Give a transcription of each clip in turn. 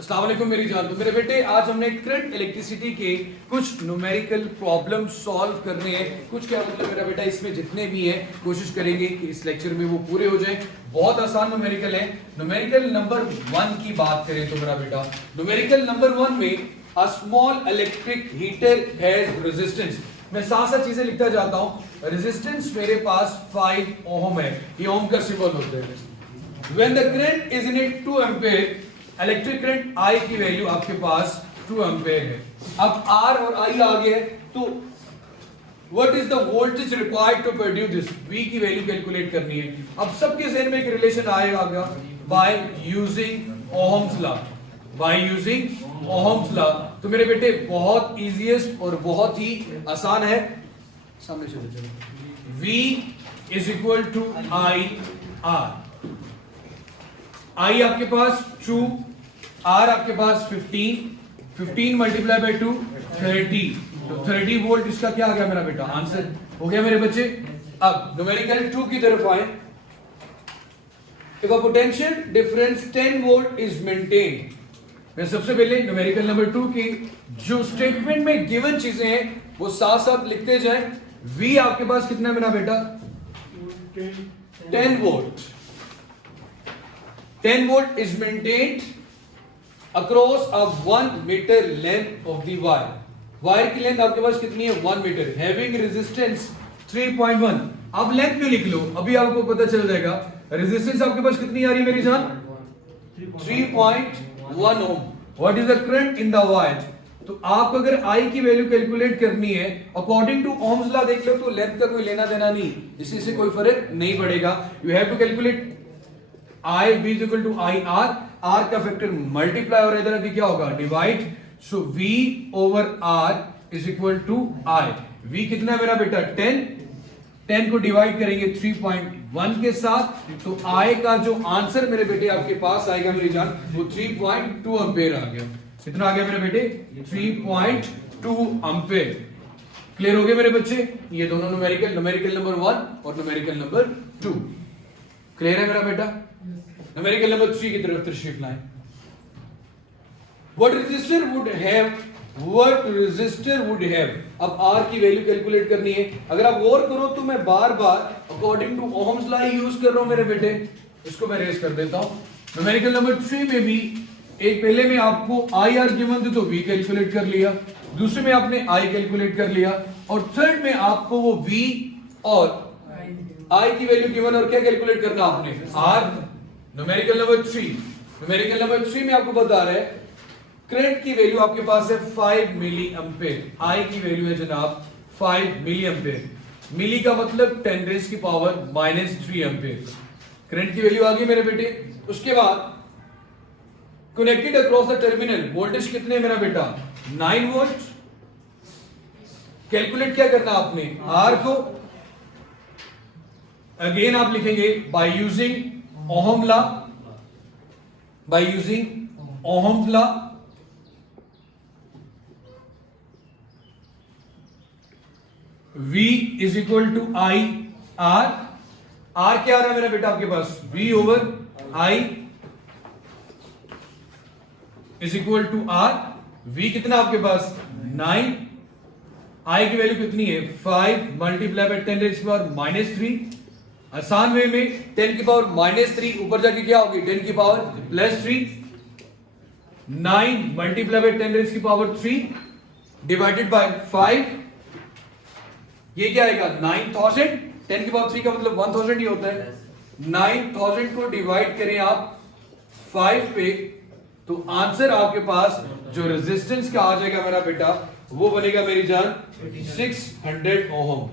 अस्सलाम वालेकुम मेरी जान। तो मेरे बेटे आज हमने करंट इलेक्ट्रिसिटी के कुछ न्यूमेरिकल प्रॉब्लम सॉल्व करने हैं। कुछ क्या मतलब मेरा बेटा इसमें जितने भी हैं कोशिश करेंगे कि इस लेक्चर में वो पूरे हो जाएं। बहुत आसान न्यूमेरिकल है। न्यूमेरिकल नंबर 1 की बात करें तो मेरा बेटा न्यूमेरिकल नंबर 1 में a small electric heater has resistance. मैं साथ साथ चीजें लिखता जाता हूं। रेजिस्टेंस मेरे पास 5 ओम है, ये ओम का सिंबल होता है। When the current is in it 2 ampere, electric current I की वैल्यू आपके पास 2 एम्पीयर है। अब R और I आ गए तो what is the voltage required to produce this? V की वैल्यू कैलकुलेट करनी है। अब सबके ज़हन में एक रिलेशन आएगा by using Ohm's law, by using Ohm's law। तो मेरे बेटे बहुत इजीएस्ट और बहुत ही आसान है। सामने चलो। V is equal to I R। I आपके पास 2, R आपके पास 15 मल्टीप्लाई बाय 2 30। तो 30 वोल्ट इसका क्या आ गया मेरा बेटा? आंसर हो गया मेरे बच्चे। अब न्यूमेरिकल 2 की तरफ आए। If a potential difference 10 volt is maintained, मैं सबसे पहले न्यूमेरिकल नंबर 2 की जो स्टेटमेंट में गिवन चीजें हैं वो साथ साथ लिखते जाएं। V आपके पास कितना है मेरा बेटा? 10 volt. 10 volt is maintained across a 1 meter length of the wire। Wire की लेंथ आपके पास कितनी है? 1 मीटर। Having resistance 3.1। अब लेंथ भी लिख लो, अभी आपको पता चल जाएगा। रेजिस्टेंस आपके पास कितनी आ रही है मेरी जान? 3.1 ohm. What is the current in the wire? तो आपको अगर I की वैल्यू कैलकुलेट करनी है अकॉर्डिंग टू ओम्स लॉ देख लो तो लेंथ का कोई लेना देना नहीं, इसी से कोई फर्क नहीं पड़ेगा। You have to calculate I V is equal to I R। R का फैक्टर मल्टीप्लाई और इधर अभी क्या होगा? Divide. So V over R is equal to I। V कितना है मेरा बेटा? 10। 10 को डिवाइड करेंगे 3.1 के साथ तो I का जो आंसर मेरे बेटे आपके पास आएगा मेरी जान वो 3.2 एम्पीयर आ गया। कितना आ गया मेरे बेटे? 3.2 एम्पीयर। क्लियर हो गया मेरे बच्चे? ये दोनों न्यूमेरिकल नंबर 1 और न्यूमेरिकल नंबर 2 क्लियर है मेरा बेटा? न्यूमेरिकल नंबर 3 की तरफ तशरीफ लाएं। What resistor would have? अब R की वैल्यू कैलकुलेट करनी है। अगर आप गौर करो तो मैं बार बार according to ohm's law use कर रहा हूं मेरे बेटे। इसको मैं रेज कर देता हूं। न्यूमेरिकल नंबर 3 में भी एक पहले में आपको IR गिवन थी तो V कैलकुलेट कर लिया, दूसरे में आपने I कैलकुलेट कर लिया और थर्ड में आपको वो V और I की वैल्यू गिवन और क्या कैलकुलेट करना आपने? R। न्यूमेरिकल नंबर 3 में आपको बता रहा है करंट की वैल्यू आपके पास है 5 मिली एम्पीयर। I की वैल्यू है जनाब 5 मिली एम्पीयर। मिली का मतलब 10 रेज़ की पावर -3 एम्पीयर। करंट की वैल्यू आ गई मेरे बेटे। उसके बाद connected across the terminal voltage कितने मेरा बेटा? 9 वोल्ट। कैलकुलेट क्या करना आपने? R को अगेन आप लिखेंगे by using ohm law, by using ohm's law. V is equal to I R। R क्या आ रहा है मेरा बेटा आपके पास? V over I is equal to R। V कितना आपके पास? 9। I की वैल्यू कितनी है? 5 मल्टीप्लाई बाय 10 रेज़ की पावर -3। आसान वे में 10 की पावर -3 ऊपर जाके क्या होगी? 10 की पावर +3। 9 मल्टीप्लाई बाय 10 रेज़ की पावर 3 डिवाइडेड बाय 5। ये क्या आएगा? 9000। 10 की पावर 3 का मतलब 1000 ही होता है। 9000 को डिवाइड करें आप 5 पे तो आंसर आपके पास जो रेजिस्टेंस का आ जाएगा मेरा बेटा वो बनेगा मेरी जान 600 ओम।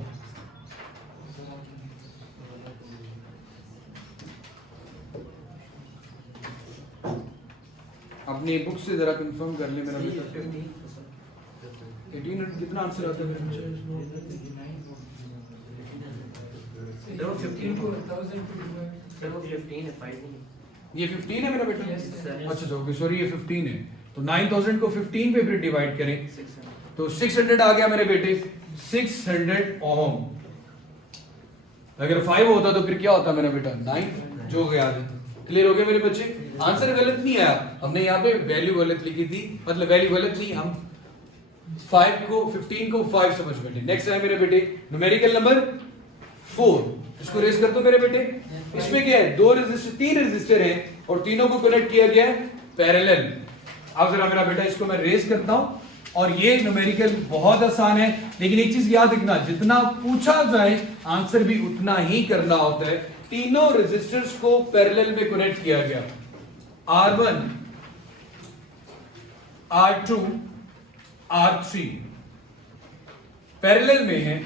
अपनी बुक से जरा कंफर्म कर ले मेरा बेटा। 1800 कितना आंसर आता है मेरे बच्चे? 15 को 1000 15 है 5 नहीं। ये 15 है मेरा बेटा? Yes, अच्छा ओके सॉरी ये 15 है। तो 9000 को 15 पे फिर डिवाइड करें तो 600 आ गया मेरे बेटे। 600 ओम। अगर 5 होता तो फिर क्या होता मेरा बेटा? 9 जो याद है। क्लियर हो गया मेरे बच्चे? आंसर गलत नहीं आया, हमने यहाँ पे वैल्यू गलत लिखी थी, मतलब वैल्यू गलत नहीं, हम 5 को 15 को 5 समझ बैठे। नेक्स्ट है मेरे बेटे न्यूमेरिकल नंबर 4, इसको रेज कर दो मेरे बेटे। इसमें क्या है, दो रेजिस्टर, तीन रेजिस्टर हैं और तीनों को कनेक्ट किया गया है पैरेलल। अब जरा मेरा बेटा इसको मैं रेज करता हूं, और ये न्यूमेरिकल बहुत आसान है, लेकिन एक चीज याद रखना, जितना पूछा जाए आंसर भी उतना ही करना होता है। तीनों रेजिस्टर्स को पैरेलल में कनेक्ट किया गया, R1 R2 R3 पैरेलल में है।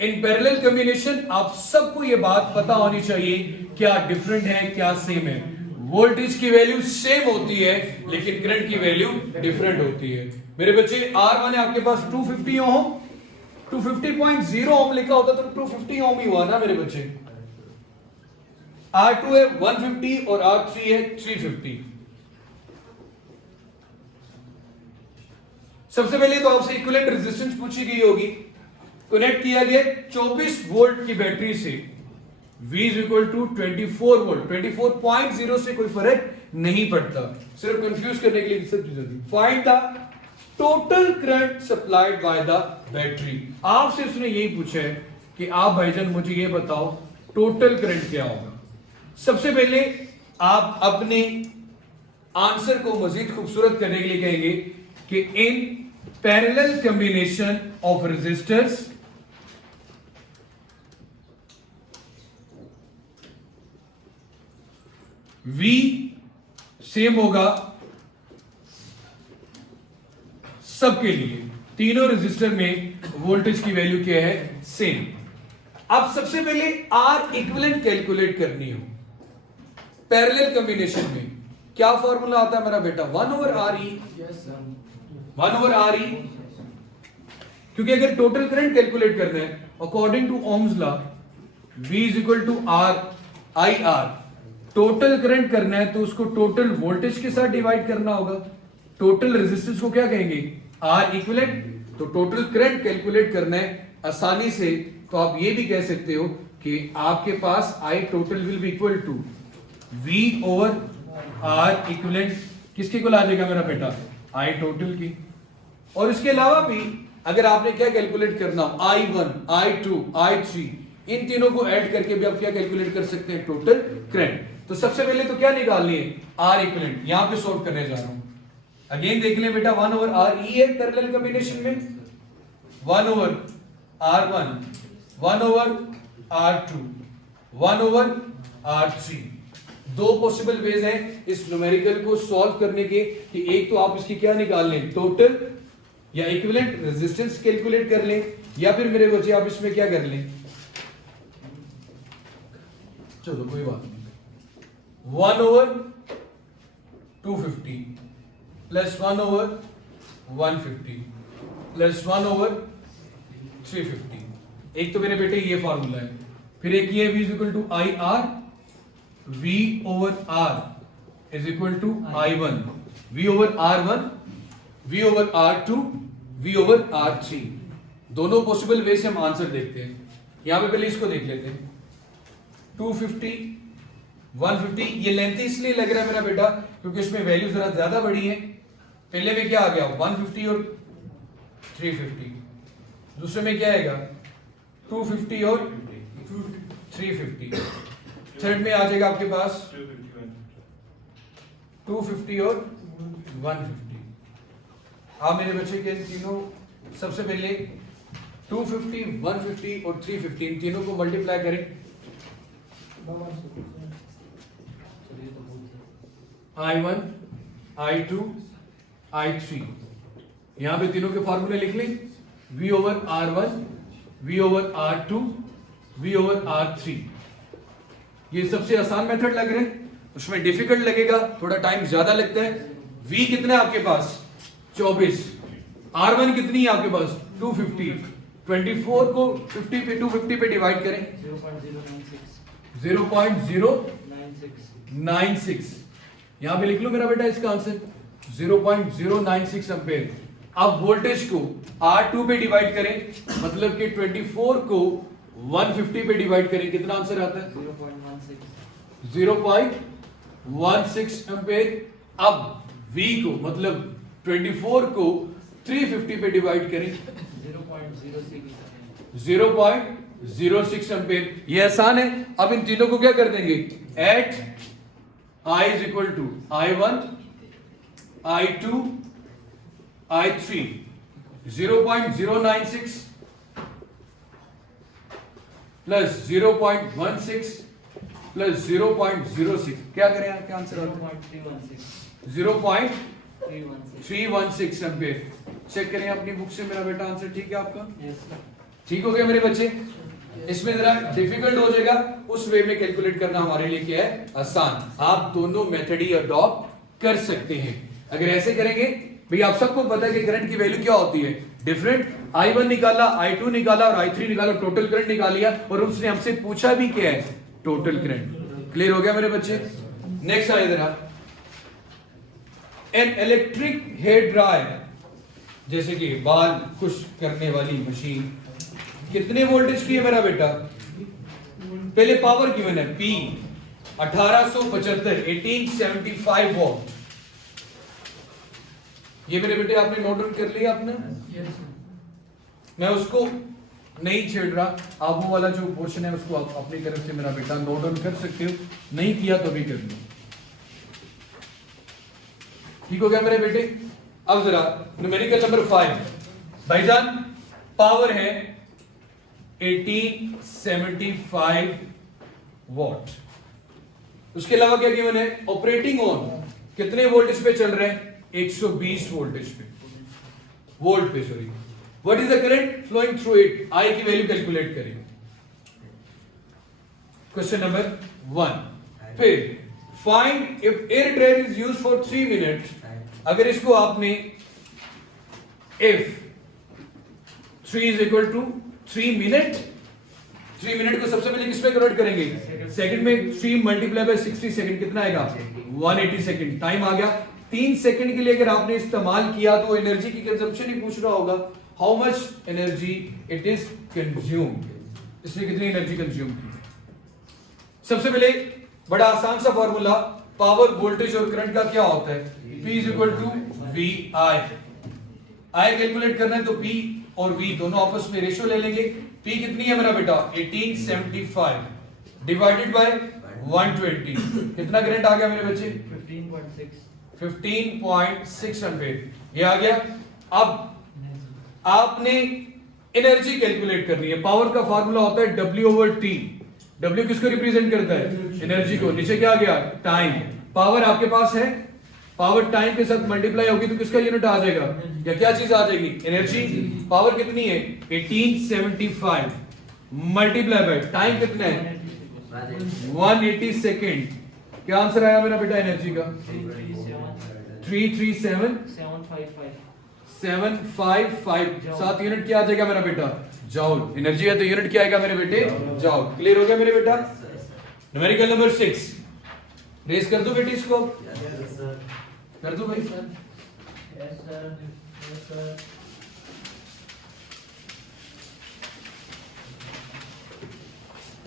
इन पैरेलल कॉम्बिनेशन आप सबको ये बात पता होनी चाहिए, क्या डिफरेंट है क्या सेम है। वोल्टेज की वैल्यू सेम होती है लेकिन करंट की वैल्यू डिफरेंट होती है। मेरे बच्चे R1 है आपके पास 250 ओम, 250.0 ओम लिखा होता तो 250 ओम ही हुआ ना मेरे बच्चे। R2 है 150 और R3 है 350। सबसे पहले तो आपसे इक्विवेलेंट रेजिस्टेंस पूछी गई होगी, कनेक्ट किया गया 24 वोल्ट की बैटरी से, V is equal to 24 volt, 24.0 से कोई फर्क नहीं पड़ता, सिर्फ कंफ्यूज करने के लिए सब चीजें। Find the total current supplied by the battery. आपसे उसने यही पूछा है कि आप भाईजान मुझे ये बताओ टोटल करंट क्या होगा। सबसे पहले आप अपने आंसर को मजीद खूबसूरत करने के लिए कहेंगे कि in parallel combination of resistors V same होगा सबके लिए, तीनों रेजिस्टर में वोल्टेज की वैल्यू क्या है, सेम। अब सबसे पहले R इक्विवेलेंट कैलकुलेट करनी हो पैरेलल कॉम्बिनेशन में, क्या फॉर्मूला आता है मेरा बेटा, 1/RE, 1/RE। क्योंकि अगर टोटल करंट कैलकुलेट करना है according to ohm's law, V is equal to R IR, total current करना है तो उसको टोटल वोल्टेज के साथ डिवाइड करना होगा। टोटल रेजिस्टेंस को क्या कहेंगे, R इक्विवेलेंट। तो टोटल करंट कैलकुलेट करना है आसानी से, तो आप ये भी कह सकते हो कि आपके पास I total will be equal to V over R equivalent. किसके को आ जाएगा मेरा बेटा, I टोटल की। और इसके अलावा भी अगर आपने क्या कैलकुलेट करना हो, I1 I2 I3, इन तीनों को ऐड करके भी आप क्या कैलकुलेट कर सकते हैं, टोटल करंट। तो सबसे पहले तो क्या निकालनी है, R इक्विवेलेंट, यहां पे सॉल्व करने जा रहा हूं। अगेन देख लें बेटा, 1/RE है पैरेलल कॉम्बिनेशन में, 1/R1, 1/R2, 1/R3। दो पॉसिबल वेज हैं इस न्यूमेरिकल को सॉल्व करने के, कि एक तो आप इसकी क्या निकाल लें, टोटल या इक्विवेलेंट रेजिस्टेंस कैलकुलेट कर लें, या फिर मेरे बच्चे आप इसमें क्या कर लें, चलो कोई बात नहीं, 1/250 प्लस 1/150 प्लस 1/350। एक तो मेरे बेटे ये फार्मूला है, फिर एक ये V is equal to IR, V over R is equal to I1, V over R1, V over R2, V over R3। दोनों पॉसिबल वे से हम आंसर देखते हैं। यहां पे पहले इसको देख लेते हैं, 250 150, ये लेंथ इसलिए लग रहा है मेरा बेटा क्योंकि इसमें वैल्यू जरा ज्यादा बड़ी है। पहले में क्या आ गया, 150 और 350, दूसरे में क्या आएगा, 250 और 350, थर्ड में आ जाएगा आपके पास 250 और 150। आप मेरे बच्चे के तीनों, सबसे पहले 250, 150 और 350, इन तीनों को मल्टीप्लाई करें, I1 I2 I3, यहां पे तीनों के फॉर्मूले लिख लें, V over R1, V over R2, V over R3। ये सबसे आसान मेथड लग रहे हैं, उसमें डिफिकल्ट लगेगा, थोड़ा टाइम ज्यादा लगता है। V कितना है आपके पास, 24, R1 कितनी है आपके पास, 250, 24 को 50 पे 250 पे डिवाइड करें, 0.096, यहां पे लिख लो मेरा बेटा इसका आंसर 0.096 एम्पेयर। अब वोल्टेज को R2 पे डिवाइड करें, मतलब कि 24 को 150 पे डिवाइड करें, कितना आंसर आता है, 0.16, 16 एम्पेयर। अब V को मतलब 24 को 350 पे डिवाइड करें 0.06 एम्पेयर। ये आसान है। अब इन तीनों को क्या कर देंगे, at I is equal to I1 I2 I3 0.096 plus 0.16 plus 0.06, क्या करें यहाँ, क्या आंसर आता है, 0.316 एम्पेयर। चेक करें अपनी बुक से, मेरा बेटा आंसर ठीक है आपका? ठीक हो गया मेरे बच्चे? इसमें जरा डिफिकल्ट हो जाएगा, उस वे में कैलकुलेट करना हमारे लिए क्या है, आसान। आप दोनों मेथड ही अडॉप्ट कर सकते हैं। अगर ऐसे करेंगे, भाई आप सबको पता है कि करंट की वैल्यू क्या होती है, डिफरेंट। I1 निकाला, I2 निकाला और I3 निकाला, टोटल करंट निकाल लिया, और उसने हमसे पूछा भी क्या है, टोटल करंट। क्लियर हो गया मेरे बच्चे? नेक्स्ट आइए जरा, एन इलेक्ट्रिक हेयर ड्रायर, जैसे कि बाल खुश करने वाली मशीन, कितने वोल्टेज की है मेरा बेटा? पहले पावर गिवन है P 1875 1875 वॉट। ये मेरे बेटे आपने नोट डाउन कर लिया आपने? मैं उसको नहीं छेड़ रहा, आप वो वाला जो पोर्शन है उसको आप अपनी तरफ से मेरा बेटा नोट डाउन कर सकते हो, नहीं किया तो भी कर लो। ठीक हो गया मेरे बेटे? अब जरा न्यूमेरिकल नंबर 5, भाईजान पावर है 1875 वॉट। उसके अलावा क्या गिवन है, ऑपरेटिंग ऑन कितने वोल्टेज पे चल रहे हैं, 120 वोल्टेज पे, वोल्ट पे sorry. What is the current flowing through it, I की वैल्यू कैलकुलेट करें। क्वेश्चन नंबर 1, फिर find if air dryer is used for 3 minutes. अगर इसको आपने if 3 is equal to 3 minute, 3 minute को सबसे पहले किस में कन्वर्ट करेंगे, सेकंड में। 3 मल्टीप्लाई बाय 60 सेकंड कितना आएगा, 180 सेकंड। टाइम आ गया 3 सेकंड के लिए। अगर आपने इस्तेमाल किया तो एनर्जी की कंजम्पशन ही पूछ रहा होगा, how much energy it is consumed, इसने कितनी एनर्जी कंज्यूम की। सबसे पहले बड़ा आसान सा फॉर्मूला, पावर वोल्टेज और करंट का क्या होता है, P is equal to V I. I calculate करना है तो P और V दोनों आपस में रेशियो ले लेंगे। P कितनी है मेरा बेटा, 1875 डिवाइडेड बाय 120, कितना करंट आ गया मेरे बच्चे, 15.6 एम्पीयर, ये आ गया। अब आपने एनर्जी कैलकुलेट करनी है। पावर का फार्मूला होता है W/T। W किसको रिप्रेजेंट करता है, एनर्जी को। नीचे क्या आ गया, टाइम। पावर आपके पास है, पावर टाइम के साथ मल्टीप्लाई होगी तो किसका यूनिट आ जाएगा, या क्या चीज आ जाएगी, एनर्जी। पावर कितनी है 1875 मल्टीप्लाई बाय टाइम कितना है 180 सेकेंड। क्या आंसर आया मेरा बेटा एनर्जी का, 337.755 7 यूनिट क्या आ जाएगा मेरा बेटा, जॉल। एनर्जी है तो यूनिट क्या आएगा मेरे बेटे, जॉल। क्लियर हो गया मेरे बेटा? न्यूमेरिकल नंबर 6 रेस कर दो बेटी, इसको कर दो भाई।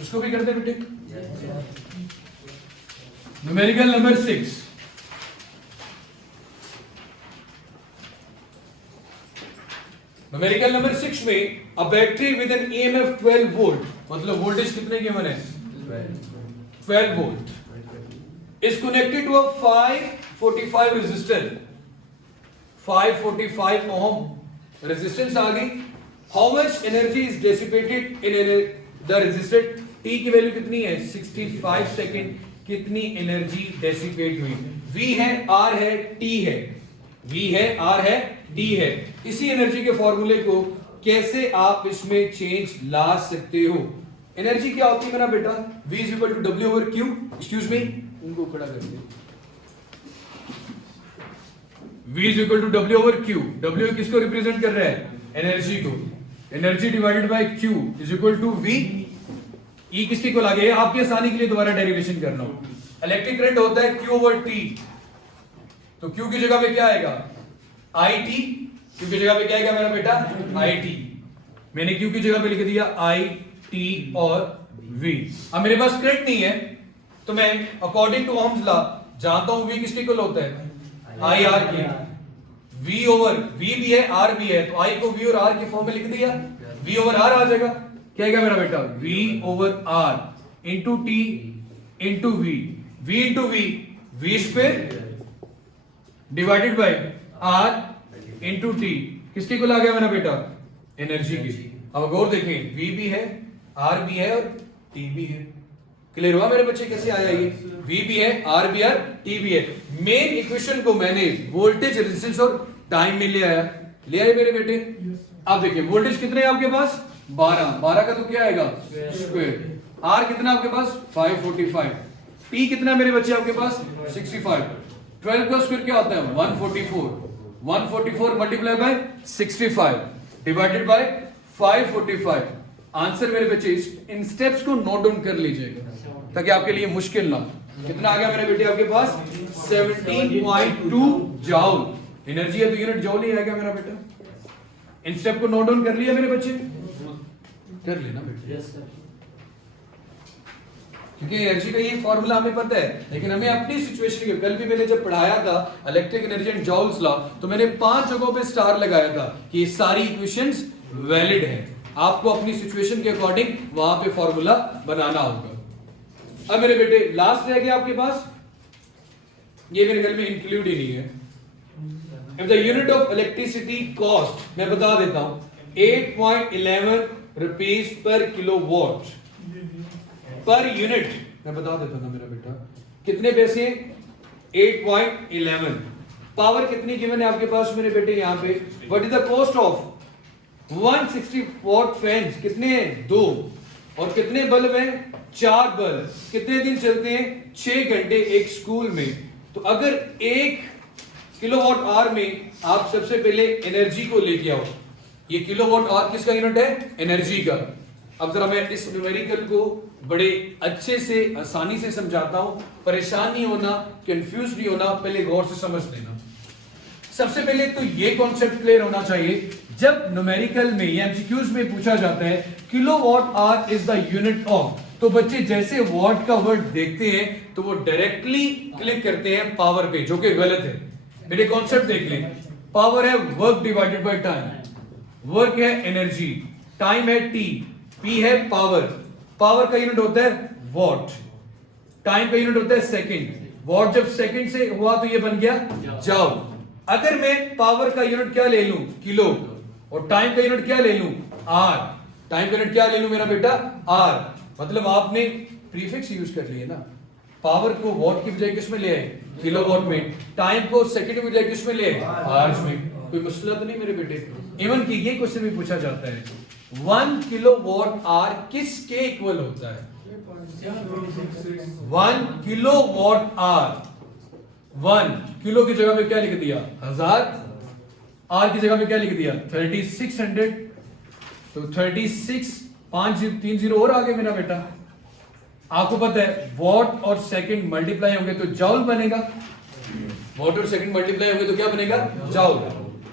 इसको भी कर दे बेटे। न्यूमेरिकल नंबर 6, न्यूमेरिकल नंबर 6 में a battery with an EMF 12 volt, मतलब वोल्टेज कितने की बने 12 volt, is connected to a 545 resistor, 545 ohm resistance आ गई। How much energy is dissipated in the resistor? T की वैल्यू कितनी है 65 सेकेंड, कितनी एनर्जी डेसिपेट हुई। V है, R है, T है, V है, R है, T है। इसी एनर्जी के फॉर्मूले को कैसे आप इसमें चेंज ला सकते हो। एनर्जी क्या होती है मेरा बेटा, V is equal to W/Q, excuse me उनको खड़ा कर दे। V is equal to W/Q, W किसको रिप्रेजेंट कर रहा है, एनर्जी को। Energy divided by Q is equal to V। E किसके को लगे, आपकी आसानी के लिए दोबारा डेरिवेशन करना हो। इलेक्ट्रिक करंट होता है Q/T, तो Q की जगह पे क्या आएगा IT, Q की जगह पे क्या आएगा मेरा बेटा IT। मैंने Q की जगह पे लिख दिया IT और V। अब मेरे पास करंट नहीं है तो मैं अकॉर्डिंग टू ओम्स लॉ जानता हूं V किसके इक्वल होता है, आई आर के। V ओवर V भी है R भी है, तो I को V और R के फॉर्म में लिख दिया, V ओवर R आ जाएगा। क्या आएगा मेरा बेटा, V over R into T into V, V into V, V square divided by R into T, किसके इक्वल आ गया मेरा बेटा, एनर्जी की। अब गौर देखें, V भी है, R भी है और T भी है। क्लियर हुआ मेरे बच्चे कैसे आया ये, V भी है, R भी है, T भी है। मेन इक्वेशन को मैंने वोल्टेज, रेजिस्टेंस और टाइम में ले आया मेरे बेटे। अब देखिए वोल्टेज कितने हैं आपके पास, 12 का तो क्या आएगा स्क्वायर, R कितना आपके पास 545, T कितना है मेरे बच्चे आपके पास 65, 12 का स्क्वायर क्या होता है 144 multiply by 65 divided by 545। Answer मेरे बच्चे इन स्टेप्स को नोट डाउन कर लीजिएगा ताकि आपके लिए मुश्किल ना हो। कितना आ गया मेरे बेटे आपके पास 17.2 जॉल। एनर्जी है तो यूनिट जॉल ही आएगा मेरा बेटा। इन स्टेप को नोट डाउन कर लिया मेरे बच्चे, कर लेना बेटे। Yes sir. क्योंकि एनर्जी का ये फॉर्मूला हमें पता है, लेकिन हमें अपनी सिचुएशन के, कल भी मैंने जब पढ़ाया था electric energy and joules law, तो मैंने 5 जगहों पे स्टार लगाया था कि ये सारी इक्वेशंस वैलिड है। आपको अपनी सिचुएशन के अकॉर्डिंग वहां पे फॉर्मूला बनाना होगा। अब मेरे बेटे लास्ट रह गया आपके पास, ये मेरे ख्याल में इंक्लूड ही नहीं है। If the unit of electricity cost, मैं बता देता हूं 8.11 रुपीस पर किलोवाट पर यूनिट, मैं बता देता हूं मेरा बेटा कितने पैसे 8.11। पावर कितनी गिवन है आपके पास मेरे बेटे यहाँ पे, what is the cost of 160 what fans, कितने हैं 2, और कितने बल्ब हैं 4 बल्ब, कितने दिन चलते हैं 6 घंटे एक स्कूल में। तो अगर 1 किलोवाट आवर में आप सबसे पहले एनर्जी को लेके आओ, ये किलोवाट आवर किसका यूनिट है, एनर्जी का। अब जरा मैं इस न्यूमेरिकल को बड़े अच्छे से आसानी से समझाता हूं, परेशान नहीं होना, कंफ्यूज नहीं होना, पहले गौर से समझ लेना। सबसे पहले तो ये कॉन्सेप्ट क्लियर होना चाहिए, जब न्यूमेरिकल में या एमसीक्यूज में पूछा जाता है kilowatt hour is the unit of, तो बच्चे जैसे वॉट का वर्ड देखते हैं तो वो डायरेक्टली क्लिक करते हैं पावर पे, जो कि गलत है। मेरे कॉन्सेप्ट देख लें, पावर है work divided by time, work है एनर्जी, टाइम है टी, पी है पावर, पावर का यूनिट होता है वॉट, टाइम का यूनिट होता है सेकंड, वॉट जब सेकंड से हुआ तो ये बन गया जॉल। अगर मैं पावर का यूनिट क्या ले लूं किलो, और टाइम का यूनिट क्या ले लूं आर, टाइम का यूनिट क्या ले लूं मेरा बेटा आर, मतलब आपने प्रीफिक्स यूज कर लिए ना, पावर को वॉट की बजाय किस में ले आए किलोवाट में, टाइम को सेकंड की बजाय किस में ले आए आवर्स में। कोई मसला तो नहीं मेरे बेटे। इवन कि ये क्वेश्चन भी पूछा जाता है 1 किलोवाट आवर किसके इक्वल होता है, 1 किलोवाट आवर, 1 किलो की जगह पे क्या लिख दिया 1000, आर की जगह पे क्या लिख दिया 3600, तो 36 530 और आगे मेरा बेटा। आपको पता है वॉट और सेकंड मल्टीप्लाई होंगे तो जॉल बनेगा, वॉट और सेकंड मल्टीप्लाई होंगे तो क्या बनेगा जॉल।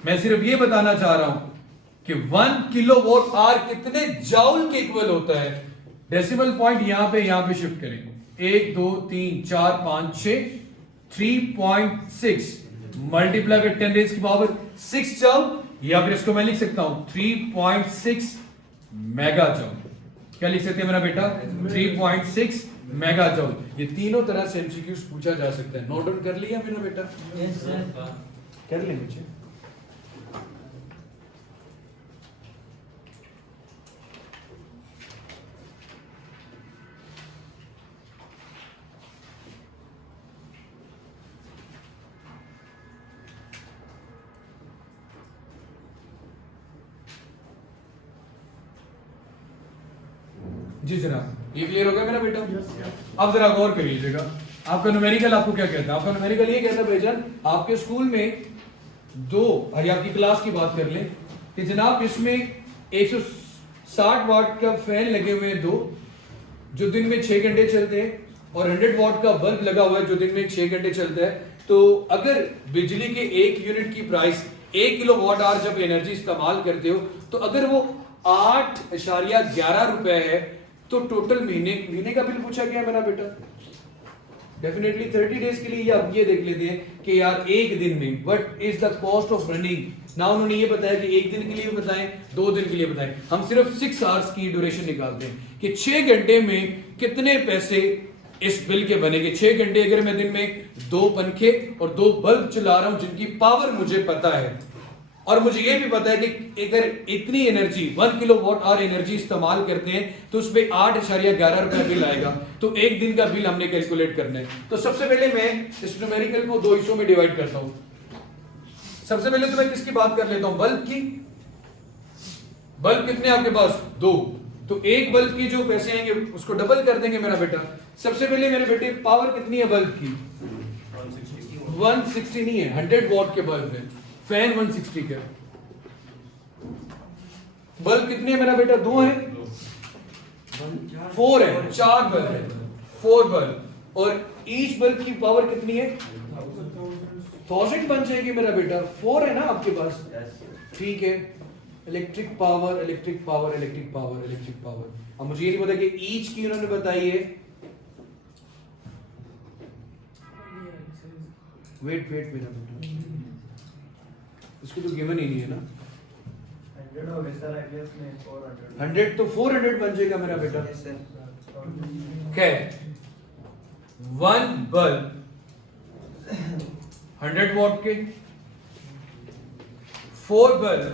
मैं सिर्फ ये बताना चाह रहा हूं कि 1 किलोवाट आवर कितने जॉल के इक्वल होता है। डेसिमल पॉइंट यहां पे शिफ्ट करें, 1 2 3 4 5 6, 3.6 मल्टीप्लाई बाय 10 रेज़ की पावर 6 जॉल, या फिर इसको मैं लिख सकता हूं 3.6 मेगा जॉल। क्या लिख सकते हैं मेरा बेटा 3.6 मेगा जॉल। ये तीनों तरह से एमसीक्यूज पूछा जा सकता है। नोट डाउन कर लिया मेरा बेटा, यस सर। कर ले मुझे। जी जनाब, ये क्लियर हो गया मेरा बेटा। अब जरा गौर कर लीजिएगा, आपका न्यूमेरिकल आपको क्या कहता है, आपका न्यूमेरिकल ये कहता है भाईजान, आपके स्कूल में 2 आपकी क्लास की बात कर लें कि जनाब इसमें 160 वाट का फैन लगे हुए हैं 2, जो दिन में 6 घंटे चलते हैं, और 100 वाट का बल्ब लगा हुआ है जो दिन में 6 घंटे चलता है। तो अगर बिजली के 1 यूनिट की प्राइस 1 किलोवाट आवर जब एनर्जी इस्तेमाल करते हो, तो अगर वो 8.11 रुपए है, तो टोटल महीने का बिल पूछा गया मेरा बेटा। डेफिनेटली 30 डेज के लिए आप ये देख लेते हैं कि यार एक दिन में what is the cost of running ना। उन्होंने ये बताया कि एक दिन के लिए बताएं, 2 दिन के लिए बताएं। हम सिर्फ 6 आवर्स की ड्यूरेशन निकालते हैं कि 6 घंटे में कितने पैसे इस बिल के बनेंगे। 6 घंटे अगर मैं दिन में 2 पंखे और 2 बल्ब चला रहा हूं जिनकी पावर मुझे पता है, और मुझे ये भी पता है कि अगर इतनी एनर्जी 1 किलोवाट आवर एनर्जी इस्तेमाल करते हैं तो उस पर 8.11 रुपया बिल आएगा। तो एक दिन का बिल हमने कैलकुलेट करना है। तो सबसे पहले मैं इस न्यूमेरिकल को 2 हिस्सों में डिवाइड करता हूं। सबसे पहले तो मैं किसकी बात कर लेता हूं, बल्ब की। बल्ब कितने आपके पास, 2। तो एक बल्ब की जो पैसे आएंगे उसको डबल कर देंगे मेरा बेटा। सबसे पहले मेरे बेटे पावर कितनी है बल्ब की, 160 नहीं है, 100 वॉट के बल्ब है। फैन 160 का। बल्ब कितने है मेरा बेटा, 2 है, 4 है, 4 बल्ब है, 4 बल्ब। और ईच बल्ब की पावर कितनी है, 1000 बन जाएगी मेरा बेटा। 4 है ना आपके पास, ठीक है। Electric power, electric power, electric power, electric power. अब मुझे ये नहीं पता कि ईच की उन्होंने बताई है। वेट मेरा बेटा, इसको तो गिवन ही नहीं है ना। 100 तो 400 बन जाएगा मेरा बेटा। खैर 1 बल्ब 100 वॉट के, 4 बल्ब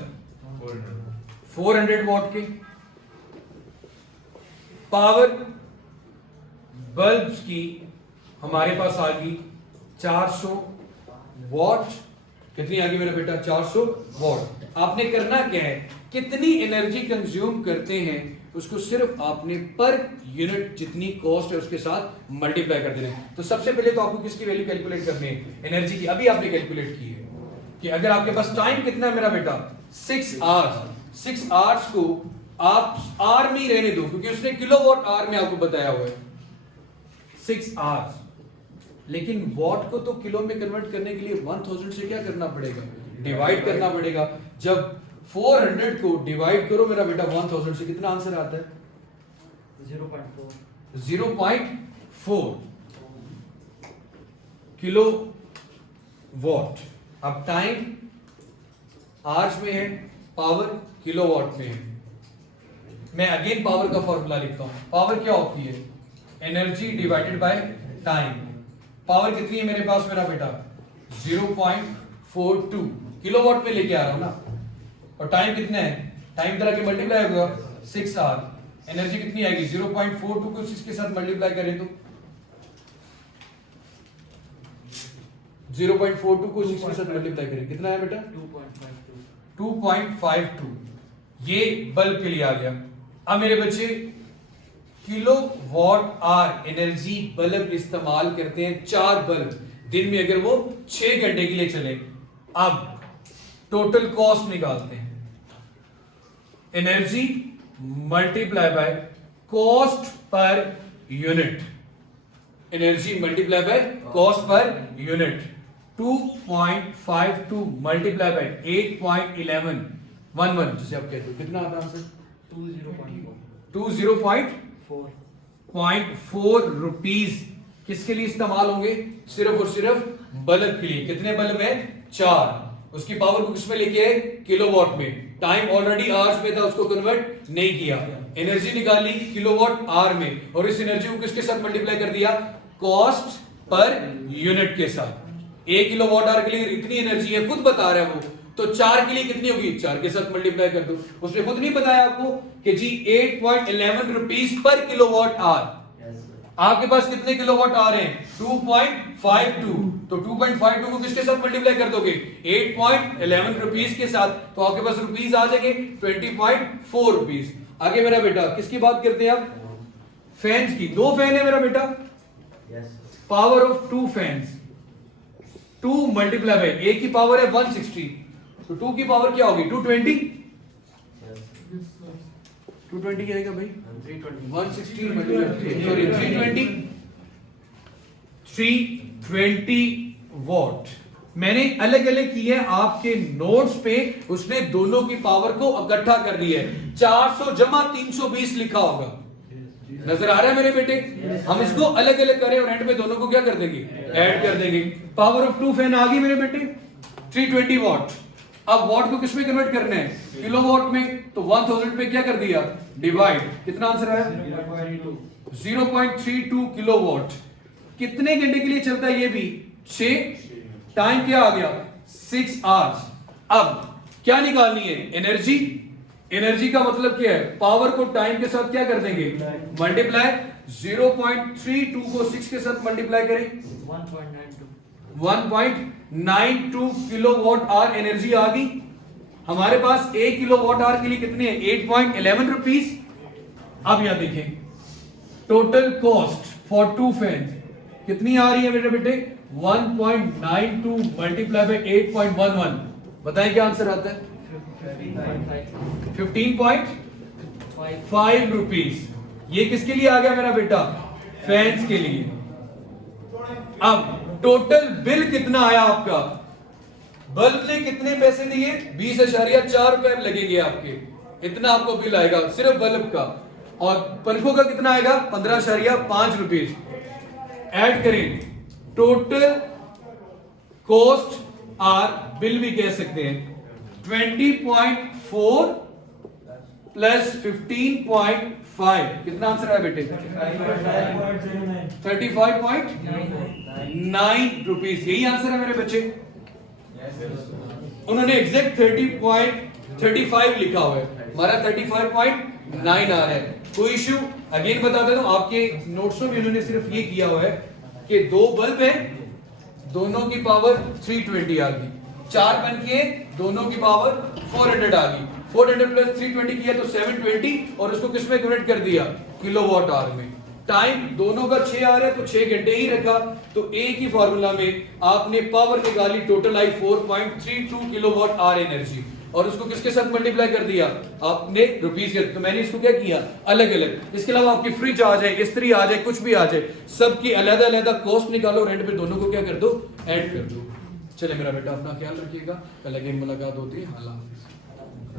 400 वॉट के। पावर बल्ब्स की हमारे पास आ गई 400 वॉट। कितनी आ गई मेरा बेटा, 400 वॉट। आपने करना क्या है, कितनी एनर्जी कंज्यूम करते हैं उसको सिर्फ आपने पर यूनिट जितनी कॉस्ट है उसके साथ मल्टीप्लाई कर देना है। तो सबसे पहले तो आपको किसकी वैल्यू कैलकुलेट करनी है, एनर्जी की। अभी आपने कैलकुलेट की है कि अगर आपके पास टाइम कितना है मेरा बेटा, 6 आवर्स। 6 आवर्स को आप आर में ही रहने दो क्योंकि उसने किलोवाट आवर में आपको बताया हुआ है 6 आवर्स। लेकिन वॉट को तो किलो में कन्वर्ट करने के लिए 1000 से क्या करना पड़ेगा, डिवाइड करना पड़ेगा। जब 400 को डिवाइड करो मेरा बेटा 1000 से, कितना आंसर आता है, 0.4 किलो वॉट। अब टाइम आवर्स में है, पावर किलोवाट में है। मैं अगेन पावर का फॉर्मूला लिखता हूं। पावर क्या होती है, energy divided by time. Power कितनी है मेरे पास मेरा बेटा, 0.42 किलोवाट में लेके आ रहा हूं ना। और टाइम कितना है, टाइम तरह के मल्टीप्लाई होगा 6 आवर। एनर्जी कितनी आएगी, 0.42 को 6 के साथ मल्टीप्लाई करें तो 0.42 को 6 के साथ मल्टीप्लाई करें कितना है बेटा, 2.52। ये बल्ब के लिए आ गया। अब मेरे बच्चे kilo watt hour energy bulb इस्तेमाल करते हैं, 4 बल्ब दिन में अगर वो 6 घंटे के लिए चले। अब टोटल कॉस्ट निकालते हैं, energy multiply by cost per unit. Energy multiply by cost per unit. 2.52 multiply by 8.11 जिसे आप कहते हो, कितना आता है आंसर, 20.4 रुपीस किसके लिए इस्तेमाल होंगे, सिर्फ और सिर्फ बल्ब के लिए। कितने बल्ब है, 4। उसकी पावर को किसमें लेके आए, किलोवाट में। टाइम ऑलरेडी आवर्स में था, उसको कन्वर्ट नहीं किया। एनर्जी निकाली किलोवाट आवर में, और इस एनर्जी को किसके साथ मल्टीप्लाई कर दिया, कॉस्ट पर यूनिट के साथ। 1 किलोवाट आवर के लिए इतनी एनर्जी है, खुद बता रहा है वो, तो 4 के लिए कितनी होगी, 4 के साथ मल्टीप्लाई कर दो। उसने खुद नहीं बताया आपको कि जी 8.11 रुपीस पर किलोवाट आवर। आपके पास कितने किलोवाट आ रहे हैं, 2.52। तो 2.52 को किसके साथ मल्टीप्लाई कर दोगे, 8.11 रुपीस के साथ, तो आपके पास रुपीस आ जाएंगे 20.4 रुपीस। आगे मेरा बेटा किसकी बात करते हैं आप, फैंस की। 2 फैन है मेरा बेटा, power of 2 fans, 2 multiply by, एक की पावर है 160, तो 2 की पावर क्या होगी, 220। 220 क्या आएगा भाई, 160 सॉरी 320 वॉट। मैंने अलग अलग किए आपके नोट्स पे, उसने दोनों की पावर को इकट्ठा कर दिया है। 400 जमा 320 लिखा होगा, नजर आ रहा है मेरे बेटे? हम इसको अलग अलग करें और एंड में दोनों को क्या कर देंगे, ऐड कर देंगे। पावर ऑफ 2 फैन आ गई मेरे बेटे 320 वॉट। अब वॉट को किस में कन्वर्ट करना है, किलोवाट में, तो 1000 पे क्या कर दिया, डिवाइड, कितना आंसर आया 0.32 किलोवाट। कितने घंटे के लिए चलता है ये भी 6, टाइम क्या आ गया 6 आवर्स। अब क्या निकालनी है, एनर्जी। एनर्जी का मतलब क्या है, पावर को टाइम के साथ क्या कर देंगे, मल्टीप्लाई। 0.32 को 6 के साथ मल्टीप्लाई करें 1.92 किलोवाट आवर एनर्जी आ गई हमारे पास। 1 किलोवाट आवर के लिए कितने है 8.11 रुपीस। अब यहां देखें टोटल कॉस्ट फॉर 2 फैन कितनी आ रही है मेरे बेटे 1.92 मल्टीप्लाई बाय 8.11, बताएं क्या आंसर आता है 15.5 रुपीस। ये किसके लिए आ गया मेरा बेटा, फैंस के लिए। अब टोटल बिल कितना आया आपका, बल्ब ने कितने पैसे दिए 20.4 रुपए लगेंगे आपके, इतना आपको बिल आएगा सिर्फ बल्ब का। और पंखों का कितना आएगा 15.5 रुपीस। ऐड करें टोटल कॉस्ट आर बिल भी कह सकते हैं 20.4 प्लस 15.5, कितना आंसर है बेटे 35.9 रुपीस। यही आंसर है मेरे बच्चे। उन्होंने एग्जैक्ट 30.35 लिखा हुआ है, हमारा 35.9 आ रहा है। कोई इश्यू, अगेन बता देता हूं आपके नोट्सों में उन्होंने सिर्फ ये किया हुआ है कि 2 बल्ब है, दोनों की पावर 320 आ गई, 4 बन के दोनों की पावर 400 आ गई। 400 प्लस 320 किया तो 720 और उसको किस में कन्वर्ट कर दिया किलोवाट आवर में। टाइम दोनों का 6 आ रहा है तो 6 घंटे ही रखा, तो एक ही फॉर्मूला में आपने पावर निकाली, total I 4.32 kilowatt hour energy, और उसको किसके साथ मल्टीप्लाई कर दिया आपने रुपीस के। तो मैंने इसको क्या किया अलग अलग। इसके अलावा आपकी फ्रिज आ जाए, इस्त्री आ जाए, कुछ भी आ जाए, सबकी अलग अलग कॉस्ट निकालो, एंड पे दोनों को क्या कर दो ऐड कर दो। चले मेरा बेटा अपना ख्याल रखिएगा, कल अगेन मुलाकात होती है। अल्लाह हाफिज़।